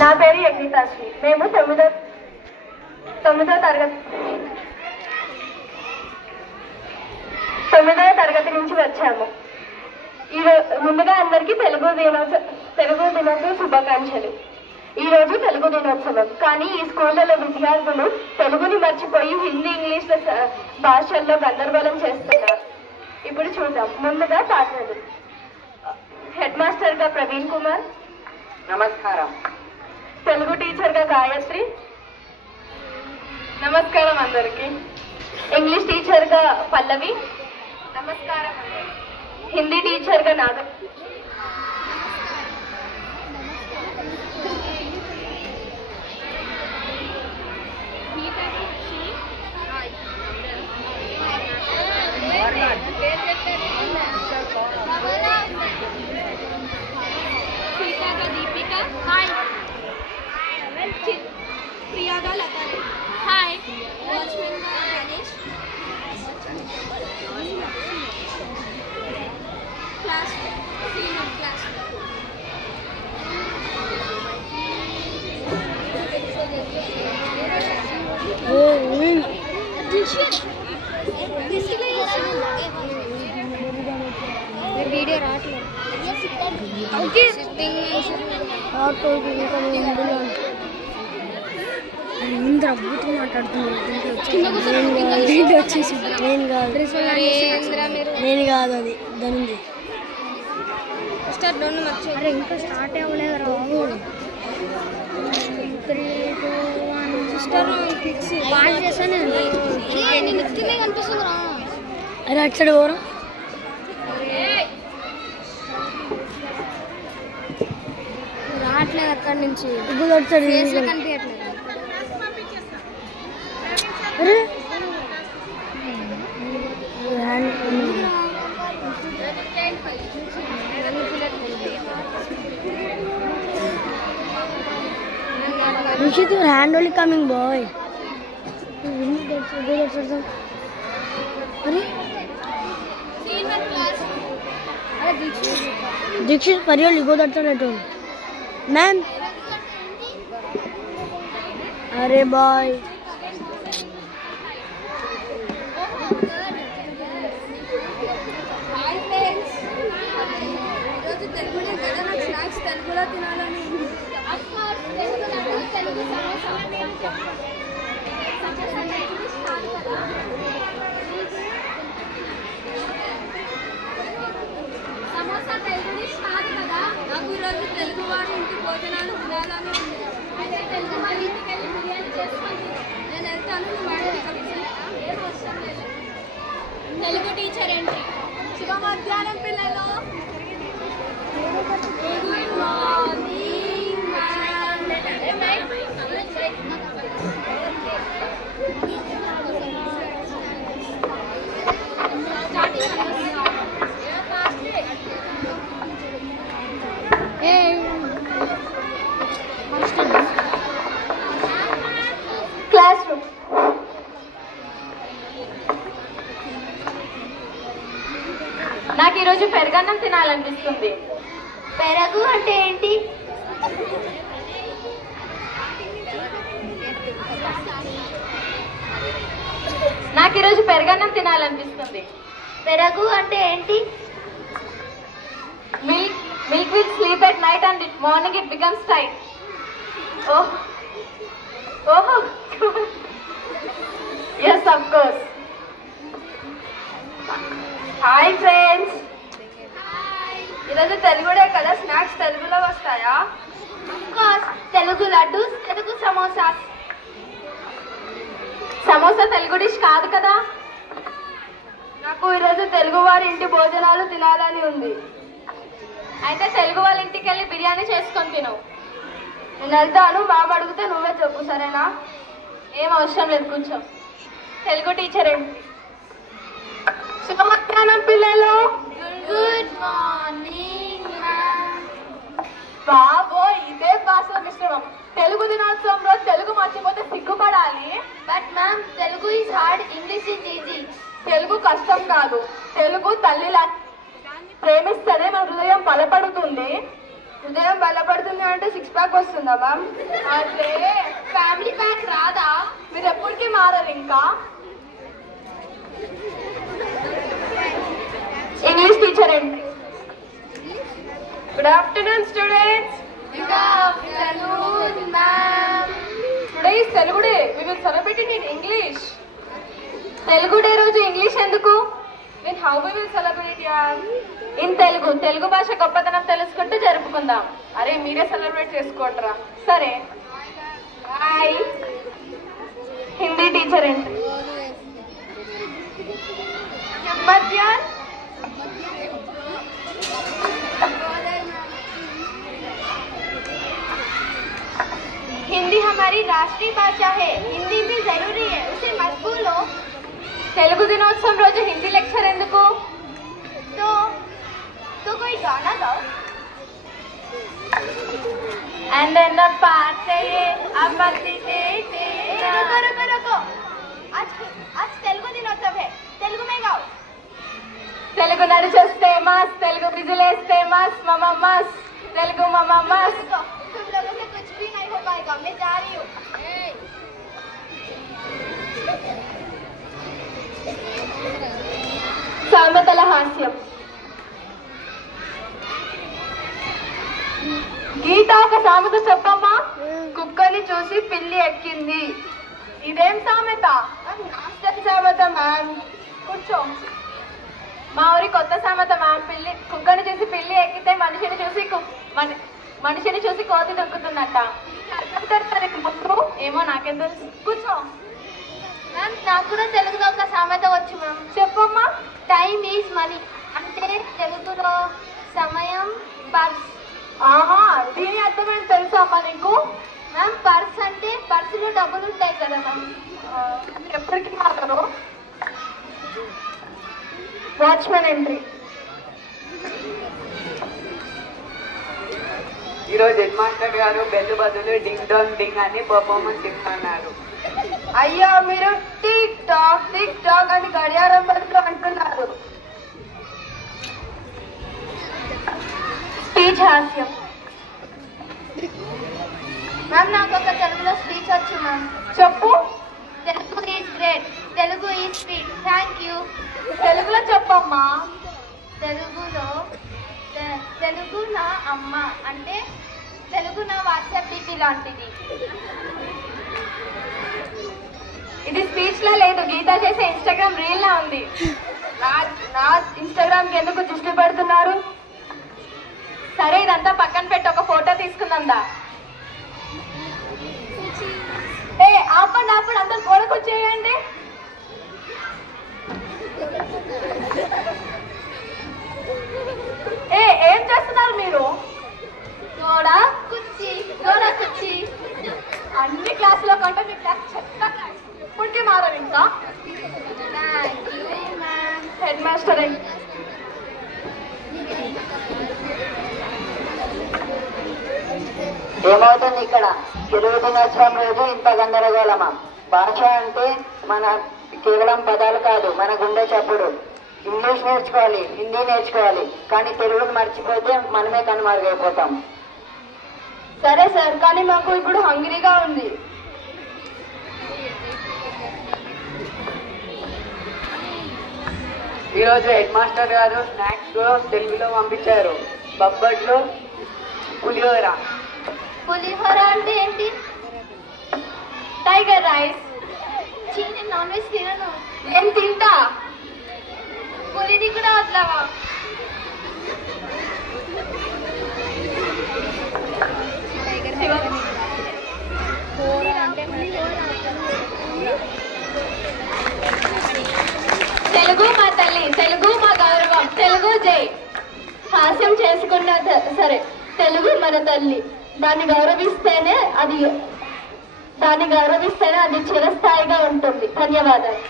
నా పేరు యజ్ఞితాశ్రీ. మేము తొమ్మిదవ తరగతి నుంచి వచ్చాము. ముందుగా అందరికీ తెలుగు దినోత్సవ శుభాకాంక్షలు. ఈరోజు తెలుగు దినోత్సవం. కానీ ఈ స్కూళ్ళలో విద్యార్థులు తెలుగుని మర్చిపోయి హిందీ, ఇంగ్లీష్ భాషల్లో గందరగోళం చేస్తున్నారు. ఇప్పుడు చూద్దాం. ముందుగా పాత్రలు. హెడ్ మాస్టర్ గా ప్రవీణ్ కుమార్. నమస్కారం. తెలుగు టీచర్ గా గాయత్రి. నమస్కారం అందరికి. ఇంగ్లీష్ టీచర్ గా పల్లవి. నమస్కారం. హిందీ టీచర్ గా నాగ. దీపిక. హాయ్. ప్రియాగా లత. హాయ్. వాచ్మెన్ గా Ganesh. Class senior class. Video రావట్లేదు. ఇంద్ర బూతులు మాట్లాడుతున్నాను. వచ్చేసి నేను కాదు అది దాని అరే ఇంకా స్టార్ట్ అవ్వలేదు రా బాబు. 3, 2, 1 సిస్టర్ బాగా చేశాను. కనిపిస్తుందిరా. అరే అటు సైడ్ పోరా. రావట్లేదు అక్కడి నుంచి. ఇప్పుడు అటు సైడ్ కనిపించట్లేదు. అరే Rishit, your hand only coming, boy. Dikshit, for real, you go that side at all. Ma'am. Arey boy. Hi friends. ఈరోజు తెలుగులో కదా నాకు స్నాక్స్ తెలుగులో తినాలని. తెలుగు సమోసా సమోసా తెలుగు డిష్ కాదు కదా. నాకు ఈరోజు తెలుగు వారి ఇంటి భోజనాలు తినాలని ఉంది. అయితే తెలుగు వారి ఇంటికి వెళ్ళి బిర్యానీ చేసుకొని నేను వెళ్తాను. మేడం ఏం అవసరం లేదు. తెలుగు టీచర్ ఏంటి? శుభ మధ్యాహ్నం పిల్లలు. Good morning ma'am. Class room. నాకు ఈరోజు పెరుగన్నం తినాలనిపిస్తుంది. పెరుగు అంటే ఏంటి? నాకు ఈరోజు పెరుగన్నం తినాలనిపిస్తుంది. పెరుగు అంటే ఏంటి? Milk will sleep at night and in morning it becomes tight. Oh. Yes, of course. Hi friends. ఈరోజు తెలుగుడే కదా, స్నాక్స్ తెలుగులో వస్తాయా? తెలుగు లడ్డు, తెలుగు సమోసాస్. సమోసా తెలుగు డిష్ కాదు కదా. నాకు ఈరోజు తెలుగు వారి ఇంటి భోజనాలు తినాలని ఉంది. అయితే తెలుగు వాళ్ళ ఇంటికి వెళ్ళి బిర్యానీ చేసుకొని తిను. నేను వెళ్తాను. మామ అడిగితే నువ్వే చెప్పు, సరేనా? ఏం అవసరం లేదు, కూర్చో. తెలుగు టీచర్ ఏంటి? శుభ మధ్యాహ్నం పిల్లలు. Good morning ma'am. బాబోయ్, ఇదే భాష మిశ్రమం. తెలుగు దినోత్సవంలో తెలుగు మర్చిపోతే సిగ్గుపడాలి. But ma'am, Telugu is hard, English is easy. Telugu కష్టం కాదు. తెలుగు తల్లిలా ప్రేమిస్తేనే మన హృదయం బలపడుతుంది. హృదయం బలపడుతుంది అంటే 6 ప్యాక్ వస్తుందా మ్యామ్? అదే ఫ్యామిలీ ప్యాక్ రాదా? మీరు ఎప్పటికీ మారరు ఇంకా. English teacher entry. Good afternoon students. Good afternoon, ma'am. Today is Telugu day. We will celebrate in English. Telugu day రోజు ఇంగ్లీష్ ఎందుకు? Then how we will celebrate in Telugu. Telugu భాష గొప్పతనం తెలుసుకుంటూ జరుపుకుందాం. అరే మీరే సెలబ్రేట్ చేసుకోండిరా. సరే. హాయ్. Hindi teacher entry. మధ్యాహ్నం हिंदी हमारी राष्ट्रीय भाषा है. हिंदी भी जरूरी है, उसे मत भूलो. తెలుగు దినోత్సవం రోజు హిందీ లెక్చర్ ఎందుకు? तो कोई गाना गाओ. And then the part say apati te रुको. आज तेलुगु दिनोत्सव है, तेलुगु में गाओ. తెలుగు నడిచొస్తే మస్, తెలుగు విజిలేస్తే మస్, మమ మస్, తెలుగు మమ మస్. रुको, तुम लोगों से कुछ भी नहीं हो पाएगा. मैं जा रही हूँ. సామెతల హాస్యం. గీత ఒక సామెత చెప్పమ్మా. కుక్కని చూసి పిల్లి ఎక్కింది. ఇదేం సామెత? సామెత మ్యామ్. కూర్చో. మా ఊరి కొత్త సామెత మ్యామ్. కుక్కని చూసి పిల్లి ఎక్కితే మనిషిని చూసి కోతి దొక్కుతుందట. ఏమో నాకేం తెలుసు. కూర్చో. మ్యామ్, నాకు కూడా తెలుగులో ఒక సామెత వచ్చు మ్యామ్. చెప్పమ్మా. టైమ్ ఈజ్ మనీ అంటే తెలుగులో సమయం పర్స్. ఆహా, దీని అర్థమేంటి తెలుసా అమ్మా నీకు? మ్యామ్, పర్స్ అంటే పర్సులో డబ్బులు ఉంటాయి కదా మ్యామ్. ఎప్పటికీ మాట్లాడు. Watchman entry. ఈరోజు హెడ్ మాస్టర్ గారు బెల్లు బదులు డింగ్ డాంగ్ డింగ్ అని పర్ఫార్మెన్స్ ఇస్తున్నారు. అయ్యా, మీరు టిక్ టాక్ అని గడియారం బదులు అంటున్నారు. స్పీచ్ హాస్యం. మ్యామ్, నాకు ఒక తెలుగులో స్పీచ్ వచ్చు మ్యామ్. చెప్పు. Telugu is great, Telugu is sweet. Thank you. తెలుగులో చెప్పమ్మా. తెలుగు నా అమ్మ అంటే తెలుగు నా వాట్సాప్ డిపి లాంటిది. ఇది స్పీచ్ లా లేదు, గీత చేసే ఇన్స్టాగ్రామ్ రీల్ లా ఉంది. నా ఇన్స్టాగ్రామ్ కి ఎందుకు దృష్టి పెడుతున్నారు? సరే, ఇదంతా పక్కన పెట్టి ఒక ఫోటో తీసుకుందా. ఆపండి అందరు గోడకు వచ్చేయండి. ఏం చేస్తున్నారు మీరు? గోడ కుర్చీ. అన్ని క్లాసులో కంటే మీ క్లాస్ చెత్త క్లాస్. ఇప్పటికీ మారవు ఇంకా. Thank you ma'am. Head master ఏమవుతుంది ఇక్కడ? తెలుగు దినోత్సవం రోజు ఇంత గందరగోళమా? భాష అంటే మన కేవలం పదాలు కాదు, మన గుండె చప్పుడు. ఇంగ్లీష్ నేర్చుకోవాలి, హిందీ నేర్చుకోవాలి, కానీ తెలుగును మర్చిపోతే మనమే కనుమరుగైపోతాం. సరే సార్, కానీ మాకు ఇప్పుడు హంగ్రీగా ఉంది. ఈరోజు హెడ్ మాస్టర్ గారు స్నాక్స్ తెలుగులో పంపించారు. బొబ్బట్లు, పులిహోర. పులిహోర అంటే ఏంటి? Tiger rice. నేను నాన్ వెజ్ తినను. నేను తింటా. పులిది కూడా వదలవా? తెలుగు మా తల్లి, తెలుగు మా గౌరవం, తెలుగు జై. హాస్యం చేసుకున్న సరే, తెలుగు మన తల్లి. దాన్ని గౌరవిస్తేనే అది చిరస్థాయిగా ఉంటుంది. ధన్యవాదాలు.